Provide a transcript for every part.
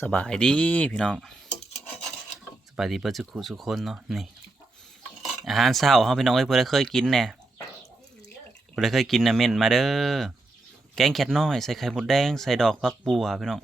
สบายดีพี่น้องสบายดีเพื่อสุขุสุกคนเนาะนี่อาหารเช้าเขาพี่น้องเอ้ยเพื่อเคยกินแน่เพื่อเคยกินนะเม่นมาเด้อแกงแคทน้อยใส่ไข่มดแดงใส่ดอกฟักบัวพี่น้อง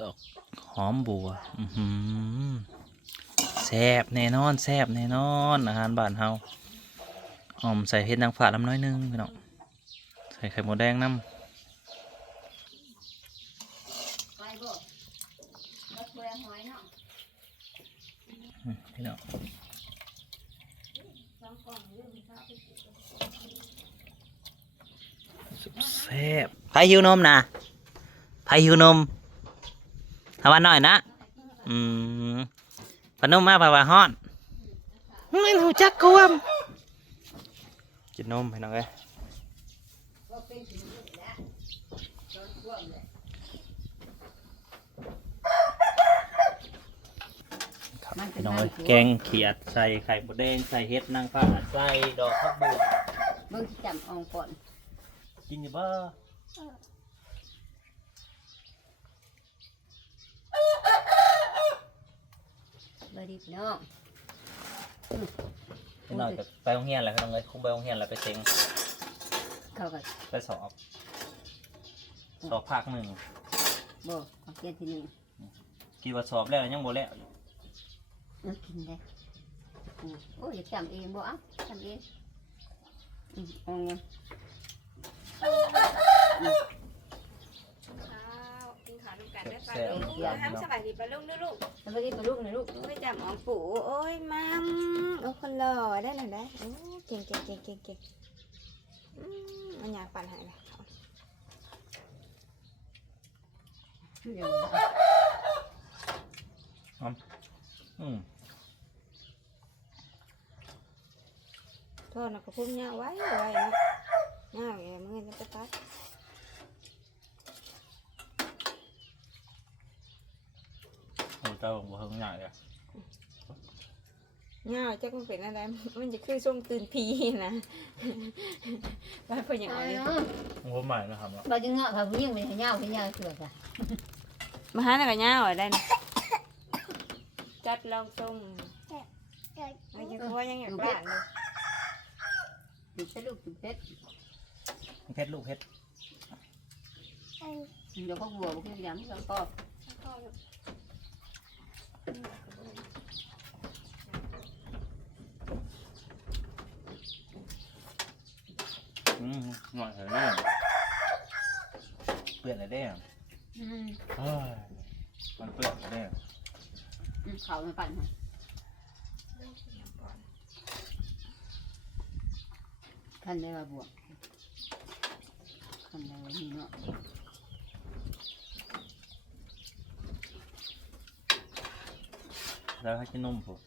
ดอกหอมบัวแซ่บแน่นอนแซ่บแน่นอนอาหารบ้านเฮาหอมใส่เห็ดนางฟ้าน้ำน้อยนึงพี่น้องใส่ไข่มดแดงน้ำ ไปบ่ก็เปลือกหอยเนาะ อืม พี่น้องแซ่บไผหิวนมนะไผหิวนมทำวันหน่อยนะ อืมปนมมาปะว่าฮ้อนไม่รู้จักกวมกินนมให้น้องเอ้ย ก็เป็นถึงลูกแล้วตอนท่วมเลย ครับพี่น้องเอ้ยแกงเขียดใส่ไข่มดแดงใส่เห็ดนางฟ้าใส่ดอกพักบัวเบิ่งสิจำเอองก่อนกินอยู่บ่บ่ดีพี่น้องพี่น้องจะไปโรงเรียนแล้วพี่น้องเอ้ยคงไปโรงเรียนแล้วไปเซ็งเขาก็ไปสอบสอบภาคหนึ่งบ่เอาเกียนที่หนึ่งคิดว่าสอบแล้วยังบ่แล้วอยู่ เออกินได้อืมโอ้ยอยากจำเองบ่เอะจำเองอืมเอาไงข้าวกินข้าวด้วยกันได้ปลาลูกห้ามสบายดีปลาลูกด้วยลูกทำไปกินปลาลูกหน่อยลูกโอ้ยจับหมองปู่โอ้ยมัมโอ้คนหล่อได้หน่อยได้โอ้เก่งเก่งเก่งเก่งเก่งอืมมันอยากปั่นใหายนะเดี๋ยว อืมโทษนะกระพุ่มเนี่ยไว้ไว้นะเนี่ยไงมึงจะไปตัดโอ้เจ้าบ่เฮิงใหญ่อะเนี่ยจะมันเป็นอะไรมันจะคือช่วงตื่นพีนะไปเพื่อนอย่างเอานี้เนาะผมใหม่นะครับเนาะบ่จะเงาะเขายิ่งเป็นเหงาเป็นเหงาเสือกอะมาหาหนักเนี่ยไว้ได้นะ จัดลองต้มไอ้ยังว่ายังอยากบ้านเลยติดแต่ลูกติดเพชรเพชรลูกเพชรเดี๋ยวเขาบัวบ่คือยำแล้วก็อืมหน่อยเถอะเนี่ยเปลี่ยนอะไรได้อะอืมเฮ้ยมันเปลี่ยนอะไรได้อะอืม เขาไม่ปั่นค่ะคันได้ว่าบวกคันได้ว่ามีเนาะแล้วให้กินนมผม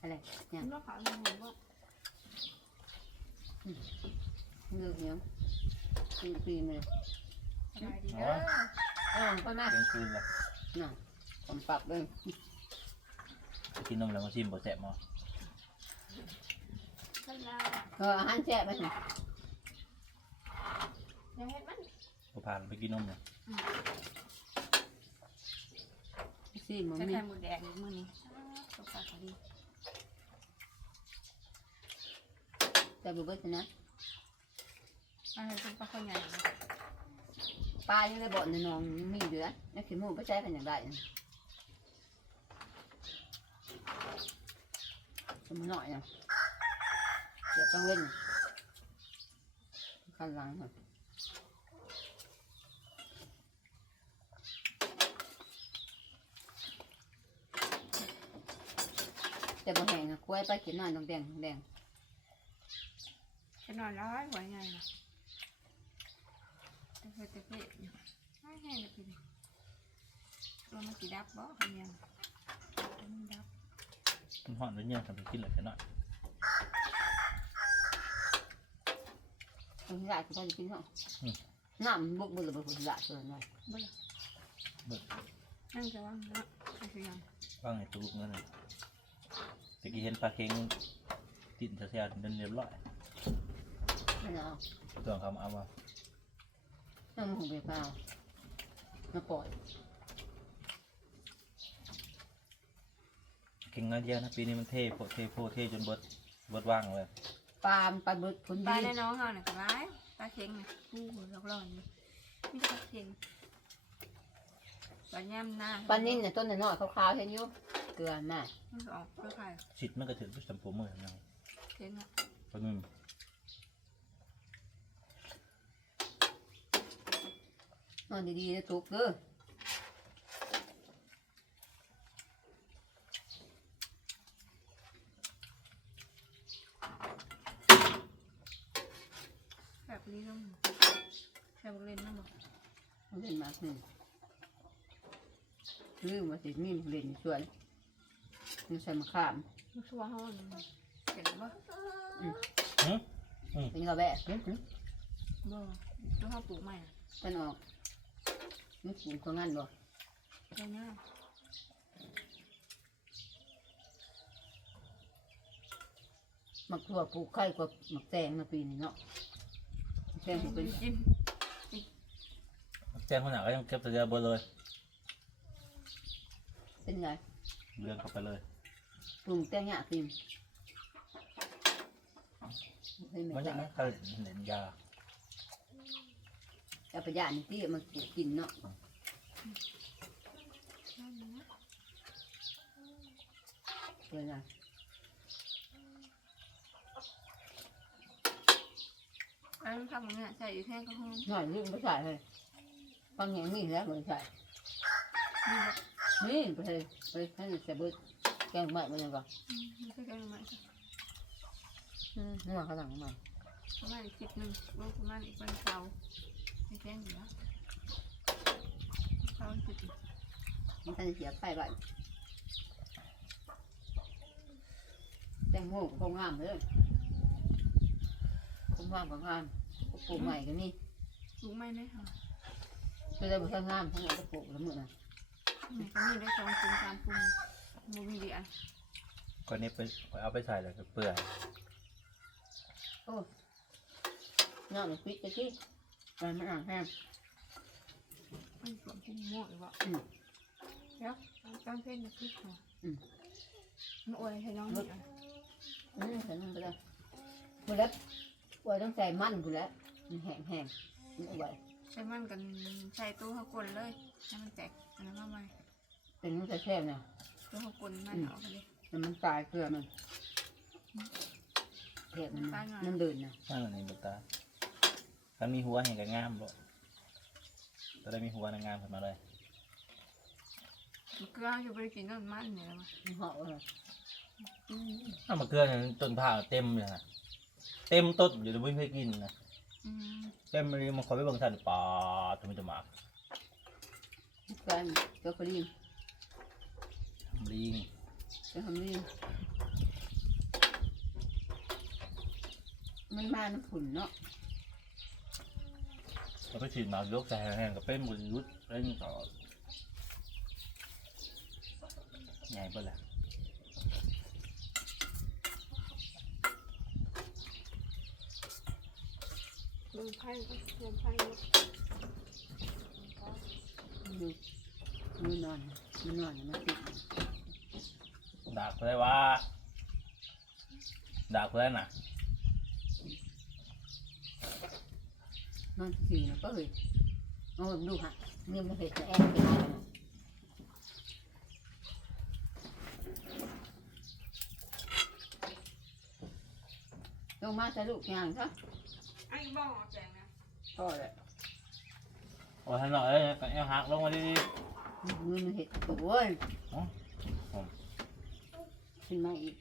อะไรเนี่ยลูกขาวมันเห็นว่าเลือกเนี้ยปีปีเลยสบายดีเด้อเออไปมาเที่ยงคืนแล้วน่ะ ผมปรับเลยไปกินนมแล้วมาชิมบ่แซ่บมั้งคนเราเอออาหารแซ่บไปสิอย่าเห็นมันบ่ผ่านไปกินนมเลยซีมันจะมี ไข่หมูแดงอีกมื้อนี้สงสารเขาดีแต่บุบเบิ้ลนะอะไรเป็นปลาข้าวใหญ่ปลายังได้บ่อนในหนองยังมีเหลือแล้วขี้หมูไปใช้กันอย่างไรสมหน่อยนะ เดี๋ยวต้องเล่นขั้นหลังค่ะแต่บางแห่งนะกล้วยไปกินหน่อยต้องแดงต้ ม่แห้งเลยพี่ตัวมันสีดับบ่ขยังมันดับมันห่อนด้วยเนี่ยทำไปกินเลยกันหน่อยคนที่ได้ก็ต้องกินเนาะน้ำบุกบุกบุกบุกละส่วนหน่อยนั่งจะว่างแล้วก็คือยังว่างไอ้ตู้นั่นเลยตะกี้เห็นปลาเค็งติดเสียๆเดินเรียบร้อยไม่เอาตัวเขามาเอามาน้ำมันคงไป เปล่ามาปล่อยเก่งน้อยเดียวนะปีนี้มันเท่โพเท่โพเท่จนเบิดเบิดว่างเลยปลามปลาบึกคนปลาดีในน้องเขาเนี่ยก็ร้ายปลาเค็งเนี่ยกู้หัวรอบร้อนนี่มีแต่ปลาเค็งปลาย่ำหน้าปลานิ่นเนี่ยต้นน้อยๆขาวๆเห็นอยู่เกลือมากมันก็ออกเพื่อใครชิดมันก็ถือด้วยสัมผัสมือทำยังเค็งอะเพราะนึงนอนดีๆนะทุกเด้อ แบบนี้ต้องแค่บอกเล่นนะบอกมันเล่นมากหนึ่งลืมว่าสิมีเล่นส่วนมันใส่มะขามมันชัวร์เขาเห็นปะเป็นกระแบะหึหึบ่แล้วเขาปลูกใหม่อะเป็นออกมันปลูกของงั้นบ่เจ้าเนี่ยมักทั่วปลูกไข่กว่ามักแตงมาปีนี้เนาะมัก แตงมันเป็นกินแจ้งคนหนักก็ยังเก็บตัวเดียวเบอร์เลยเป็นไงเรื่องเข้าไปเลยปลูกแตงเนี่ยปีมเฮ้ยมัมันนยัจะงไม่เคยเห็นยาเอาไปย่านที่มันปลูกกินเนาะเป็นไง อันนั้นทำมันเนี่ยใส่อยู่แค่ก็ห้องหน่อยลืมไปใส่เลยฟังอย่างนี้แล้วไม่ใส่นี่แหละนี่ไปเลยไปให้ใส่เบิดแกงใหม่มาเลยก่อนอืมไม่ใช่แกงใหม่ค่ะนี่มาข้างหลังมาประมาณอีกคลิปหนึ่งลูกประมาณอีกวันเสาร์ไม่แกงอยู่แล้วเสาร์จุดมันทันเสียไปบ้านแตงโมก็คงงามเลย คงงามของงามก็ปลูกใหม่ก็นี่ปลูกไม่ไหมคะก็ได้บุญงามทั้งนั้นก็ปลูกแล้วมื้อน่ะไหนก็มีได้สองปรุงสามปรุงโมมีเดียนก่อนนี้ไปเอาไปใส่เลยเปื่อยน้ำมันปิดไปที่ไปมันอ่างแห้งไม่สวนปรุงมั่วหรือเปล่าอืมเดี๋ยวตั้งเส้นนะพี่ค่ะอืมมันอวยให้น้องนี่อะอืมใส่น้ำไปเลยบุญแล้ว บุญต้องใส่มันบุญแล้วมันแห้งแห้งๆมันเอาไว้ใช้มันกันใส่ตู้ข้าวกลนเลยให้มันแตกอันนั้นมาใหม่เป็นมันจะแช่เนี่ยตู้ข้าวกลนมันเอาไปเลยมันมันตายเกลือมันเผ็ดมันนะมันเดินนะนั่นแหละนี่บุตาถ้ามีหัวเห็นกับงามบ่จะได้มีหัวนางงามขึ้นมาเลยมันเกลืออยู่บริกินน้ำมันเนี่ยมามันเหาะเลยอืมถ้ามาเกลือเนี่ยต้นผ้าเต็มเลยนะ เต็มต้นอยู่แต่ไม่เคยกินนะอืมเต็มเลยมันคอยไปเบิ่งท่านป่าตัวมันจะมากกลายมันก็พอดีลิงก็ทำนี่มันมาน้ำผุนเนาะแล้วก็ฉีดหมากยกใส่แห้งๆกับเป็นบุญยุทธเล่นต่อใหญ่เปล่า ดูไพ่ก็เดินไพ่ก็ดูมือนอนมือนอนมันติดดักเลยว่าดักเลยน่ะนอนสี่นะก็เลยโอ้ดูฮะนี่มันเห็ดแอนไปได้ลงมาจะลูกอย่างซะ บ้องเอาแจงนะก็เลยโอ้ท่านหน่อยเอ้ยเอาหักลงมาดิมือมันเห็ดโอ้ยอ๋อขึ้นมาอีก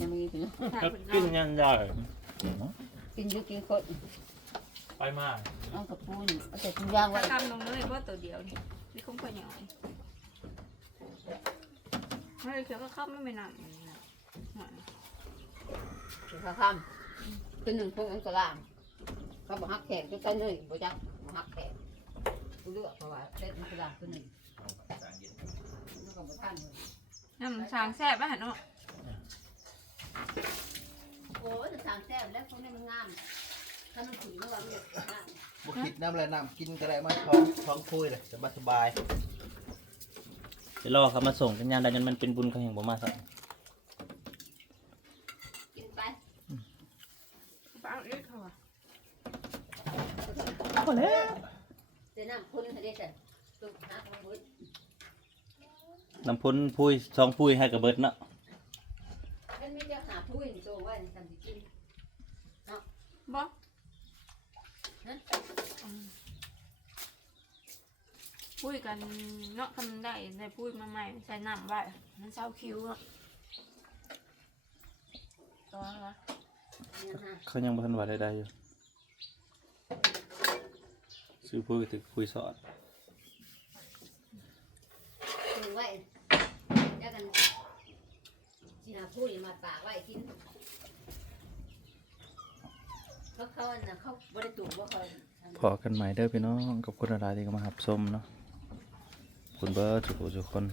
ยังไม่กินก็กินยันใหญ่กินเยอะกินคนไปมากเอากระปูนเอาแต่ถุงยางไว้ถ้าทำลงเลยเพราะตัวเดียวนี่นี่คงค่อยหน่อยไม่เลยเขียวก็เข้าไม่ไม่นานหน่อย ถึงข้าวค่ำตัวหนึ่งพวกอันกระลางเขาบอกฮักแขกก็ใส่เลยบ่จักบ่ฮักแขกกูเลือกเพราะว่าเส้นมันกระลางตัวหนึ่งมันก็บ่ทันเลยน้ำช้างแซ่บป่ะเนาะโอ้ยสามแซ่บแล้วพวกนี้มันงามถ้ามันถึงแล้วมันงามบุบ่คิดน้ำอะไรน้ำกินก็ได้มาท้องท้องคุยเลยสบายสบายจะรอเขามาส่งกันยามใดนั้นมันเป็นบุญเขาแห่งบ่มาซะกินไป ป้าอีกค่ะ พอแล้ว เดี๋ยวน้ำคุณให้ได้สั่นตุกหาของบุญ น้ำพุนพุยสองพุยให้กับเบิดเนาะมันไม่จะหาผู้หญิงโตไว้ในทำสิกินบ่ฮะพูดกันเนาะทำได้ได้พูดมาใหม่ใส่น้ำไว้มันเศร้าคิ้วอะตอนละเนี่ยฮะเขายังบ่ทันว่าได้ๆอยู่ซื้อพุยถึงพุยสอด ถึงไว้แล้วกัน สิหาผู้หญิงมาปากไว้กินเขาเขาน่ะเขาบริตุกว่าเขาพอกันใหม่เด้อพี่น้องกับคุณอะไรที่ก็มาหับส้มเนาะคุณเบิร์ดทุกคน